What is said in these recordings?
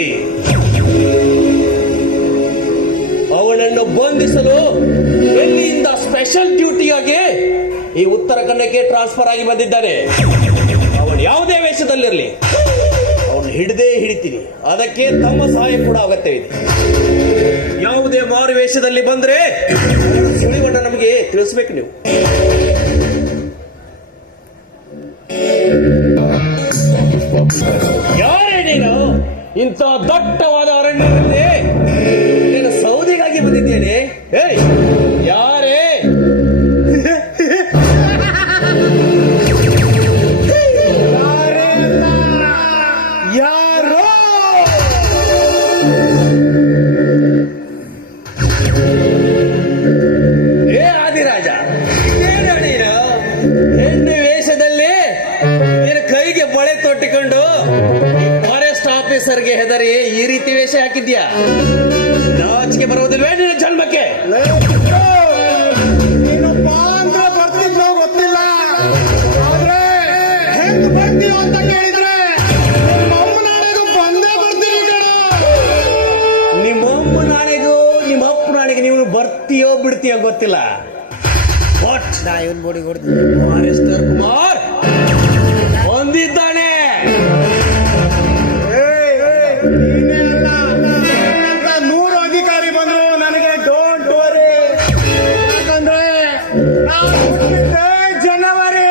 ಸರಿ ಅವನನ್ನು ಬಂಧಿಸಲು ಎಲ್ಲಿಯಿಂದ ಸ್ಪೆಷಲ್ ಡ್ಯೂಟಿಯಾಗಿ ಈ ಉತ್ತರ ಕನ್ನಡಕ್ಕೆ ಟ್ರಾನ್ಸ್ಫರ್ ಆಗಿ ಬಂದಿದ್ದಾನೆ? ಅವನು ಯಾವುದೇ ವೇಷದಲ್ಲಿರಲಿ. ಅವನು ಹಿಡಿದೇ ಹಿಡಿತೀನಿ. ಅದಕ್ಕೆ ತಮ್ಮ ಸಹಾಯ ಕೂಡ ಅಗತ್ಯವಿದೆ. ಯಾವುದೇ ಮಾರು ವೇಷದಲ್ಲಿ ಬಂದ್ರೆ ಸುಳಿವನ್ನ ನಮಗೆ ತಿಳಿಸ್ಬೇಕು ನೀವು. ಇಂಥ ದಟ್ಟವಾದ ಅರಣ್ಯದಲ್ಲಿ ನೀನು ಸೌದಿಗಾಗಿ ಬಂದಿದ್ದೇನೆ ಏಯ್ ಯಾರೇ? ಯಾರೋ? ಏ ಆದಿರಾಜ ಹೆಣ್ಣು ವೇಷದಲ್ಲಿ ನೀನು ಕೈಗೆ ಬಳೆ ತೊಟ್ಟಿಕೊಂಡು ಆಫೀಸರ್ಗೆ ಹೆದರಿ ಈ ರೀತಿ ವೇಷ ಹಾಕಿದ್ಯಾ? ನಾಚಿಕೆ ಬರೋದಿಲ್ವೇ ನಿನ್ನ ಜನ್ಮಕ್ಕೆ? ನೀನಪ್ಪ ಅಂದ್ರೆ ಬರ್ತಿದ್ನೋ ಗೊತ್ತಿಲ್ಲ. ಆದ್ರೆ ಹೆಂಗ್ ಬರ್ತೀವ ಅಂತ ಕೇಳಿದ್ರೆ ನಮ್ಮ ನಾಳೆಗೂ ಬಂದೇ ಬರ್ತೀನಿ ಕಣೋ. ನಿಮ್ಮ ಅಮ್ಮ ನಾಳೆಗೂ ನಿಮ್ಮ ಅಪ್ಪ ನಾಳೆಗೆ ನೀವು ಬರ್ತೀಯೋ ಬಿಡ್ತೀಯೋ ಗೊತ್ತಿಲ್ಲ. ಬಟ್ ನಾ ಇವನ್ ಬೋಡಿ ಕೊಡ್ತೀನಿ. ಕುಮಾರ್. ನೂರು ಅಧಿಕಾರಿ ಬಂದ್ರು, ನನಗೆ ಡೋಂಟ್ ವರಿ ಯಾಕಂದ್ರೆ ಜನವರಿ.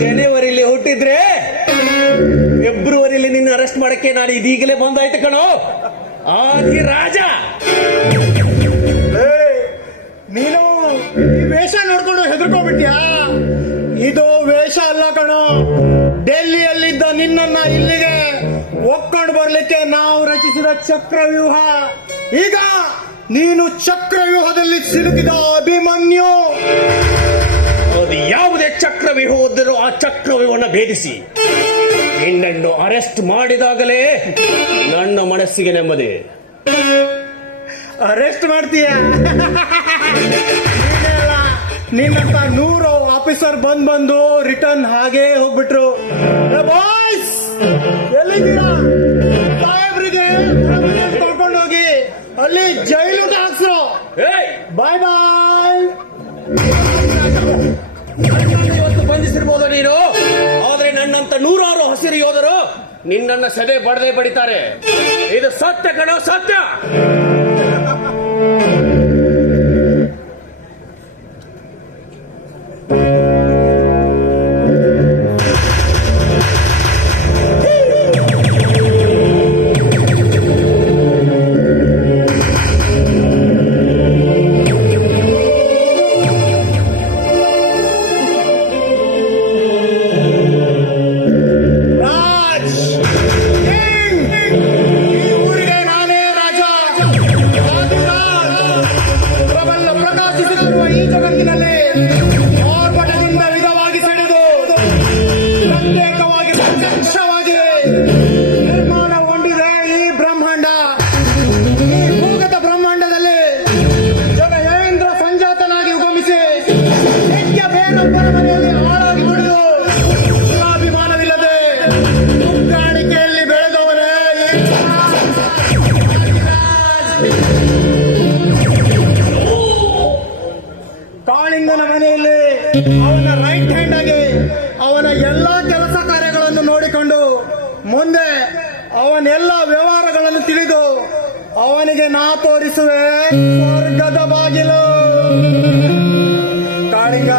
ಜನವರಿಲಿ ಹುಟ್ಟಿದ್ರೆ ಫೆಬ್ರವರಿಲಿ ನಿನ್ನ ಅರೆಸ್ಟ್ ಮಾಡಕ್ಕೆ ನಾನು ಇದೀಗಲೇ ಬಂದಾಯ್ತು ಕಣೋ. ಆದಿ ರಾಜ. ನಿನ್ನನ್ನ ಇಲ್ಲಿಗೆ ಒಕ್ಕೊಂಡು ಬರ್ಲಿಕ್ಕೆ ನಾವು ರಚಿಸಿದ ಚಕ್ರವ್ಯೂಹ. ಈಗ ನೀನು ಚಕ್ರವ್ಯೂಹದಲ್ಲಿ ಸಿಲುಕಿದ ಅಭಿಮನ್ಯು. ಅದು ಯಾವುದೇ ಚಕ್ರವ್ಯೂಹ ಹೋದರೂ ಆ ಚಕ್ರವ್ಯೂಹವನ್ನು ಭೇದಿಸಿ. ನಿನ್ನನ್ನು ಅರೆಸ್ಟ್ ಮಾಡಿದಾಗಲೇ ನನ್ನ ಮನಸ್ಸಿಗೆ ನೆಮ್ಮದಿ. ಅರೆಸ್ಟ್ ಮಾಡ್ತೀಯ? ನಿನ್ನಂತ ನೂರು ಆಫೀಸರ್ ಬಂದ್ ಬಂದು ರಿಟರ್ನ್ ಹಾಗೆ ಹೋಗ್ಬಿಟ್ರು. ಬಾಯ್ಸ್ ಎಲ್ಲಿದ್ದೀರಾ? ಸಾಹೇಬ್ರಿಗೆ ಕರ್ಕೊಂಡು ಹೋಗಿ. ಅಲ್ಲಿ ಜೈಲು ಹಾಕ್ಸ್ರು! ಬಾಯ್ ಬಾಯ್. ಇವತ್ತು ಬಂಧಿಸಿರ್ಬೋದು ನೀನು. ಆದ್ರೆ ನನ್ನಂತ ನೂರಾರು ಹಸಿರು ಯೋಧರು ನಿನ್ನನ್ನ ಸದೆ ಬಡದೆ ಬಡಿತಾರೆ. ಇದು ಸತ್ಯ ಕಣ ಸತ್ಯ! ಪ್ರಕಾಶಿಸುತ್ತಿರುವ ಈ ಅವನ ರೈಟ್ ಹ್ಯಾಂಡ್ ಆಗಿ ಅವನ ಎಲ್ಲ ಕೆಲಸ ಕಾರ್ಯಗಳನ್ನು ನೋಡಿಕೊಂಡು ಮುಂದೆ ಅವನೆಲ್ಲ ವ್ಯವಹಾರಗಳನ್ನು ತಿಳಿದು ಅವನಿಗೆ ನಾ ತೋರಿಸುವೆ ಸ್ವರ್ಗದ ಬಾಗಿಲು. ಕಾಳಿಂಗ!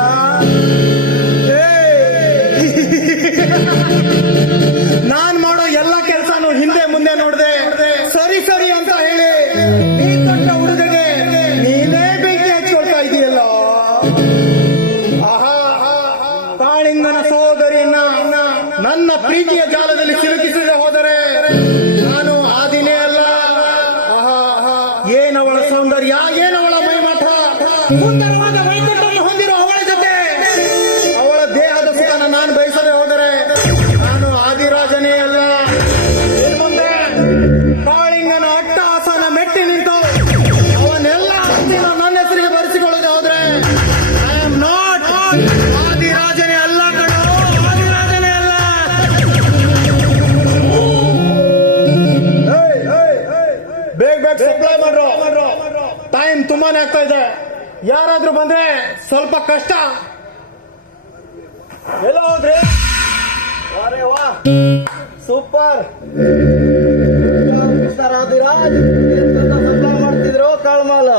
ನಾನ್ ಮಾಡೋ ಎಲ್ಲ ಕೆಲಸನು ಹಿಂದೆ ಮುಂದೆ ನೋಡಿದೆ. ಸರಿ ಸರಿ ಅಂತ ಹೇಳಿ ಕಾಳಿಂಗನ ಸಹೋದರಿಯನ್ನ ನನ್ನ ಪ್ರೀತಿಯ ಜಾಲದಲ್ಲಿ ಸಿಲುಕಿಸದೆ ಹೋದರೆ ನಾನು ಆದಿನೇ ಅಲ್ಲ. ಆಹಾ ಏನವಳ ಸೌಂದರ್ಯ? ಏನವಳ ಮೈಮಠ? ಸುಂದರವಾದ ವೈಕುಂಠವನ್ನು ಆಗ್ತಾ ಇದೆ. ಯಾರಾದ್ರೂ ಬಂದ್ರೆ ಸ್ವಲ್ಪ ಕಷ್ಟ. ಎಲ್ಲ ಹೋದ್ರಿ? ವಾ. ಸೂಪರ್. ಸಪ್ಲೈ ಮಾಡ್ತಿದ್ರು ಕಾಳ್ಮಾಲ.